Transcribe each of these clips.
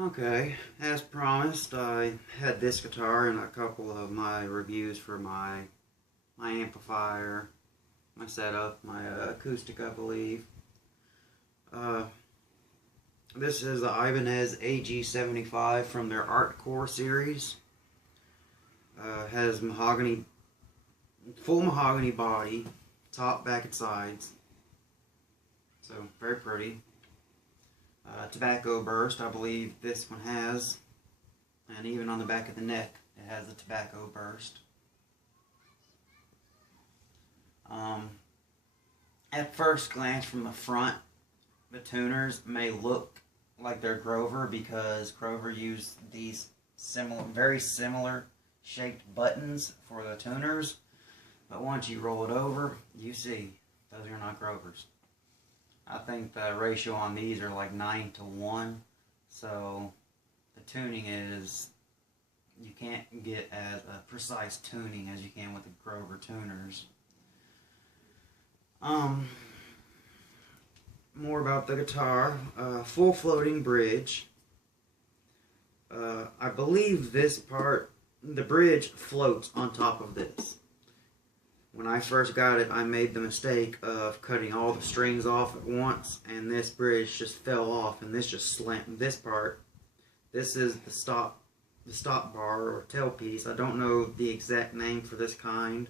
Okay, as promised, I had this guitar in a couple of my reviews for my amplifier, my setup, my acoustic, I believe. Uh, this is the Ibanez AG75 from their Artcore series. Has mahogany, full mahogany body, top, back, and sides. So very pretty. Tobacco burst, I believe this one has, and even on the back of the neck it has a tobacco burst. At first glance from the front, the tuners may look like they're Grover because Grover used these very similar shaped buttons for the tuners, but once you roll it over, you see those are not Grovers. I think the ratio on these are like 9-to-1, so the tuning is, you can't get as a precise tuning as you can with the Grover tuners. More about the guitar. Full floating bridge. I believe this part, the bridge floats on top of this. When I first got it, I made the mistake of cutting all the strings off at once, and this bridge just fell off, and this just slammed this part. This is the stop bar or tailpiece. I don't know the exact name for this kind.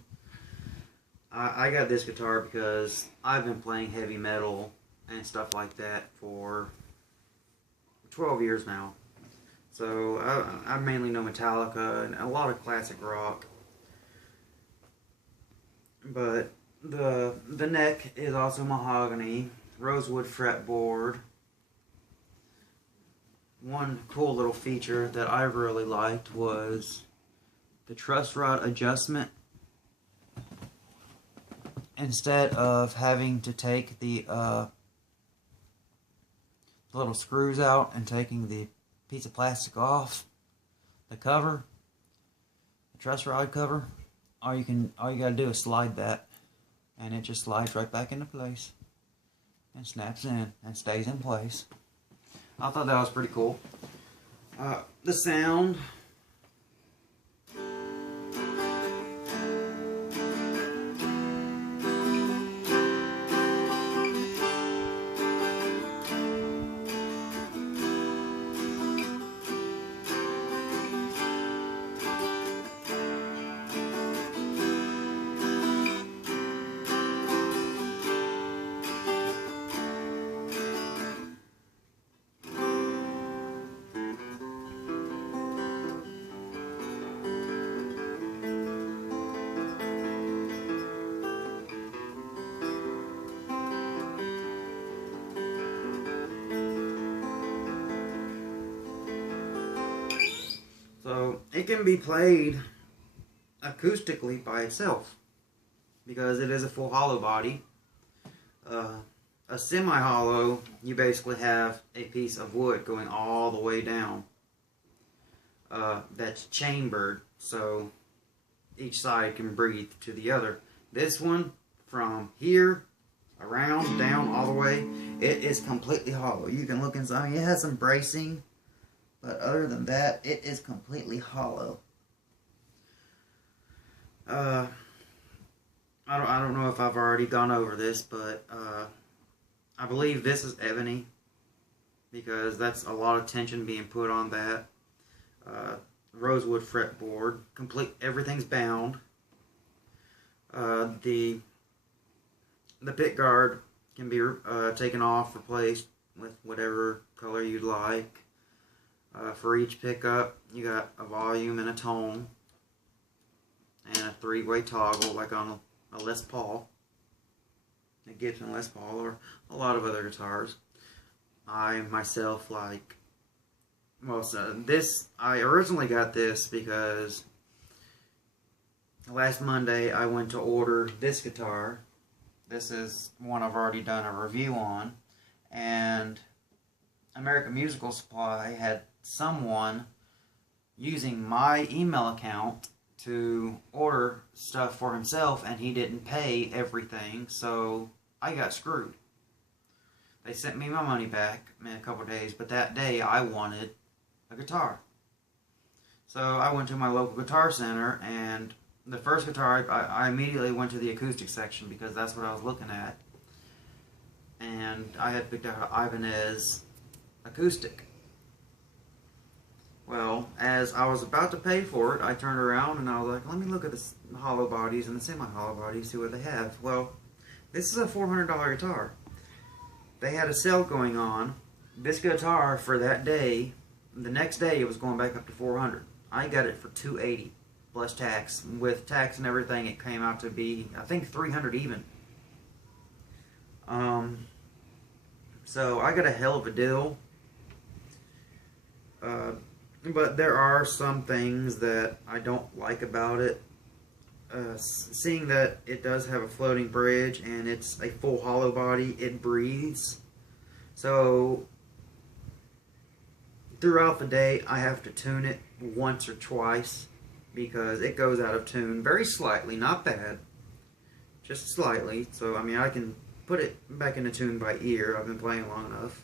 I got this guitar because I've been playing heavy metal and stuff like that for 12 years now. So I mainly know Metallica and a lot of classic rock. But the neck is also mahogany, rosewood fretboard. One cool little feature that I really liked was the truss rod adjustment. Instead of having to take the little screws out and taking the piece of plastic off the cover, the truss rod cover, all you gotta do is slide that, and it just slides right back into place and snaps in and stays in place. I thought that was pretty cool. The sound. So it can be played acoustically by itself because it is a full hollow body. A semi-hollow, you basically have a piece of wood going all the way down that's chambered, so each side can breathe to the other. This one, from here, around, down, all the way, it is completely hollow. You can look inside. I mean, it has some bracing, but other than that, it is completely hollow. I don't know if I've already gone over this, but I believe this is ebony because that's a lot of tension being put on that. Rosewood fretboard, everything's bound. The pick guard can be taken off, replaced with whatever color you'd like. For each pickup, you got a volume and a tone, and a three-way toggle like on a Les Paul, a Gibson Les Paul, or a lot of other guitars. I myself like, well, so I originally got this because last Monday I went to order this guitar. This is one I've already done a review on, and American Musical Supply had someone using my email account to order stuff for himself, and he didn't pay everything, so I got screwed. They sent me my money back in a couple of days, but that day I wanted a guitar. So I went to my local guitar center, and the first guitar, I immediately went to the acoustic section because that's what I was looking at. And I had picked out an Ibanez acoustic. Well, as I was about to pay for it, I turned around and I was like, let me look at the hollow bodies and the semi-hollow bodies, see what they have. Well, this is a $400 guitar. They had a sale going on. This guitar for that day, the next day it was going back up to $400. I got it for $280 plus tax. With tax and everything, it came out to be, I think, $300 even. So I got a hell of a deal. But there are some things that I don't like about it. Seeing that it does have a floating bridge and it's a full hollow body, it breathes. So throughout the day I have to tune it once or twice because it goes out of tune very slightly, not bad, just slightly. So I mean, I can put it back into tune by ear. I've been playing long enough.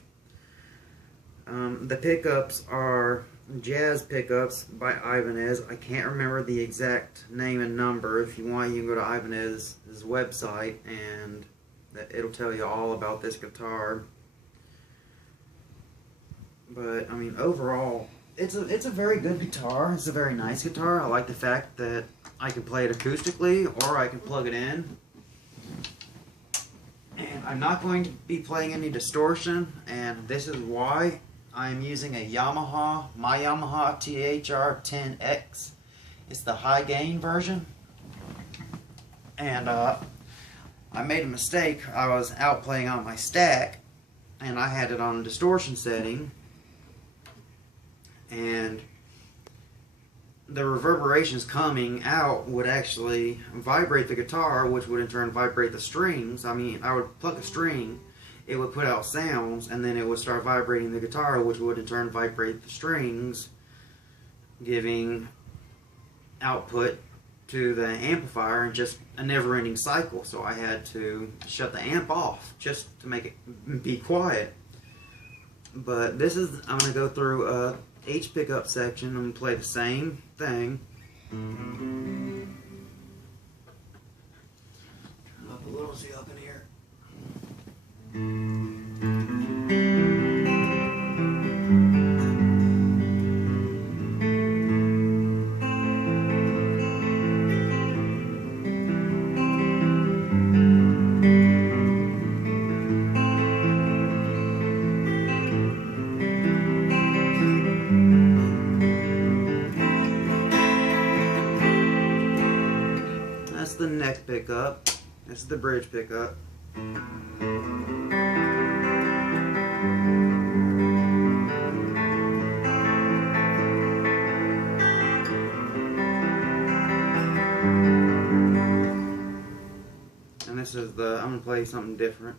The pickups are jazz pickups by Ibanez. I can't remember the exact name and number. If you want, you can go to Ibanez's website and it'll tell you all about this guitar. But I mean, overall, it's a very good guitar. It's a very nice guitar. I like the fact that I can play it acoustically or I can plug it in. And I'm not going to be playing any distortion, and this is why. I'm using a my Yamaha THR-10X. It's the high gain version. And I made a mistake. I was out playing on my stack, and I had it on a distortion setting. And the reverberations coming out would actually vibrate the guitar, which would in turn vibrate the strings. I mean, I would pluck a string, it would put out sounds, and then it would start vibrating the guitar, which would in turn vibrate the strings, giving output to the amplifier, and just a never-ending cycle. So I had to shut the amp off just to make it be quiet. But this is, I'm going to go through each pickup section. I'm going to play the same thing. Turn up a little, see up in here. That's the neck pickup. This is the bridge pickup. And this is the, I'm going to play something different.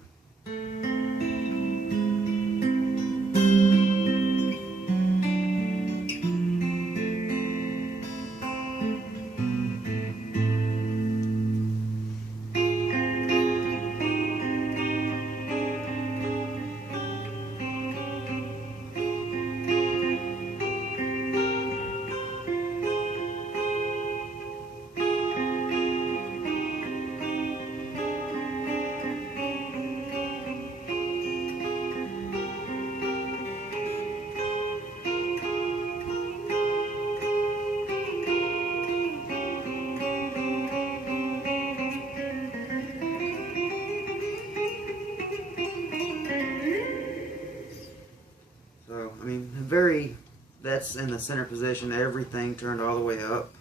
That's in the center position, everything turned all the way up.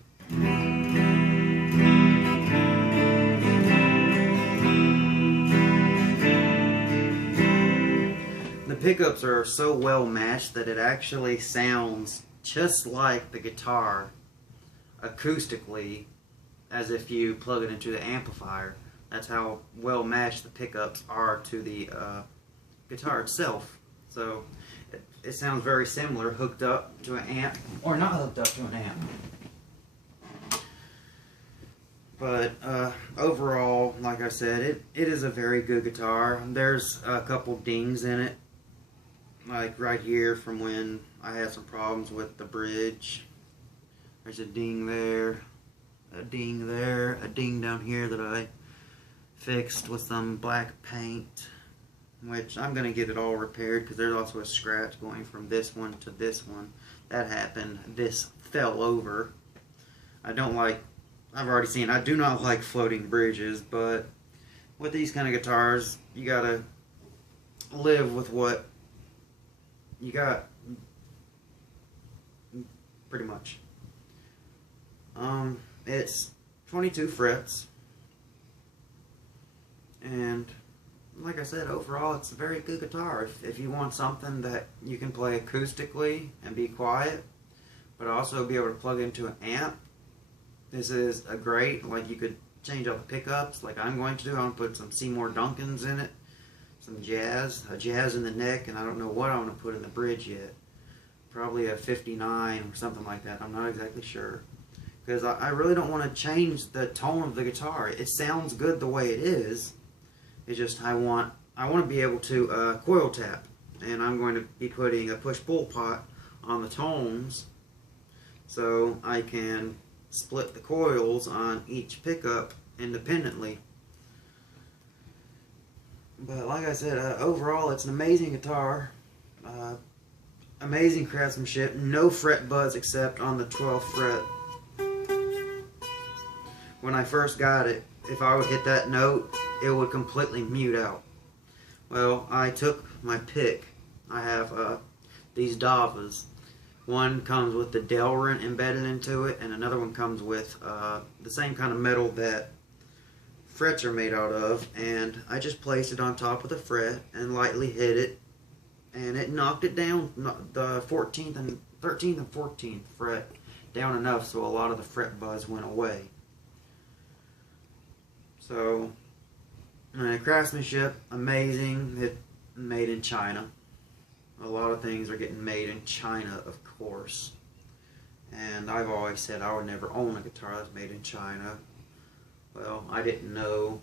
The pickups are so well matched that it actually sounds just like the guitar acoustically, as if you plug it into the amplifier. That's how well matched the pickups are to the guitar itself. So it sounds very similar, hooked up to an amp, or not hooked up to an amp. But overall, like I said, it is a very good guitar. There's a couple dings in it, like right here from when I had some problems with the bridge. There's a ding there, a ding there, a ding down here that I fixed with some black paint, which I'm going to get it all repaired because there's also a scratch going from this one to this one. That happened. This fell over. I don't like, I've already seen, I do not like floating bridges, but with these kind of guitars, you got to live with what you got, pretty much. It's 22 frets, and like I said, overall it's a very good guitar. If you want something that you can play acoustically and be quiet, but also be able to plug into an amp, this is a great, like you could change out the pickups like I'm going to do. I'm going to put some Seymour Duncans in it, some jazz, a jazz in the neck, and I don't know what I want to put in the bridge yet. Probably a 59 or something like that. I'm not exactly sure. Because I really don't want to change the tone of the guitar. It sounds good the way it is. It's just I want to be able to coil tap. And I'm going to be putting a push-pull pot on the tones so I can split the coils on each pickup independently. But like I said, overall it's an amazing guitar. Amazing craftsmanship. No fret buzz except on the 12th fret. When I first got it, if I would hit that note, it would completely mute out. Well, I took my pick. I have these Davas. One comes with the Delrin embedded into it, and another one comes with the same kind of metal that frets are made out of. And I just placed it on top of the fret and lightly hit it, and it knocked it down, the 14th and 13th and 14th fret down enough so a lot of the fret buzz went away. So, craftsmanship, amazing. It made in China. A lot of things are getting made in China, of course. And I've always said I would never own a guitar that's made in China. Well, I didn't know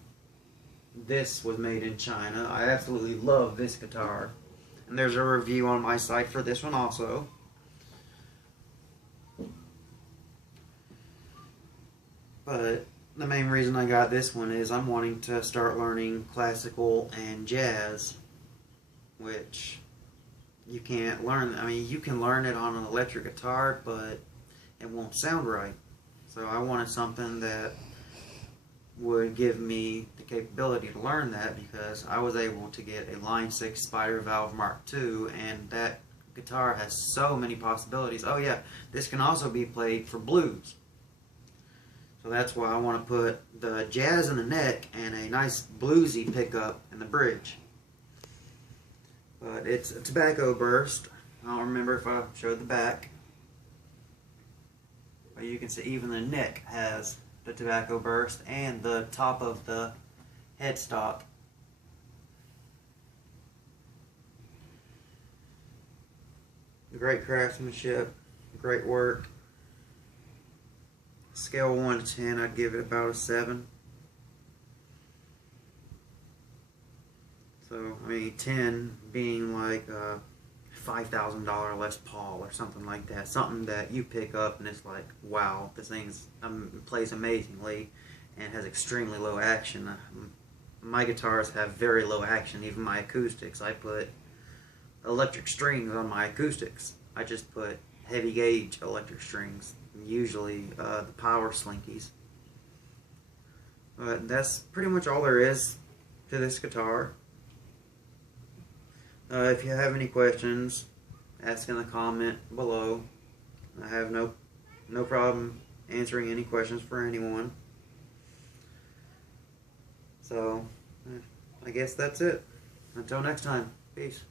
this was made in China. I absolutely love this guitar. And there's a review on my site for this one also. But the main reason I got this one is I'm wanting to start learning classical and jazz, which you can't learn. I mean, you can learn it on an electric guitar, but it won't sound right. So I wanted something that would give me the capability to learn that, because I was able to get a Line 6 Spider Valve Mark II, and that guitar has so many possibilities. Oh yeah, this can also be played for blues. So that's why I want to put the jazz in the neck and a nice bluesy pickup in the bridge. But it's a tobacco burst. I don't remember if I showed the back. But you can see even the neck has the tobacco burst and the top of the headstock. Great craftsmanship, great work. Scale 1 to 10, I'd give it about a 7. So, I mean, 10 being like a $5,000 Les Paul or something like that. Something that you pick up and it's like, wow, this thing plays amazingly and has extremely low action. My guitars have very low action, even my acoustics. I put electric strings on my acoustics. I just put heavy gauge electric strings. Usually the power slinkies. But that's pretty much all there is to this guitar. If you have any questions, ask in the comment below. I have no problem answering any questions for anyone. So I guess that's it. Until next time, peace.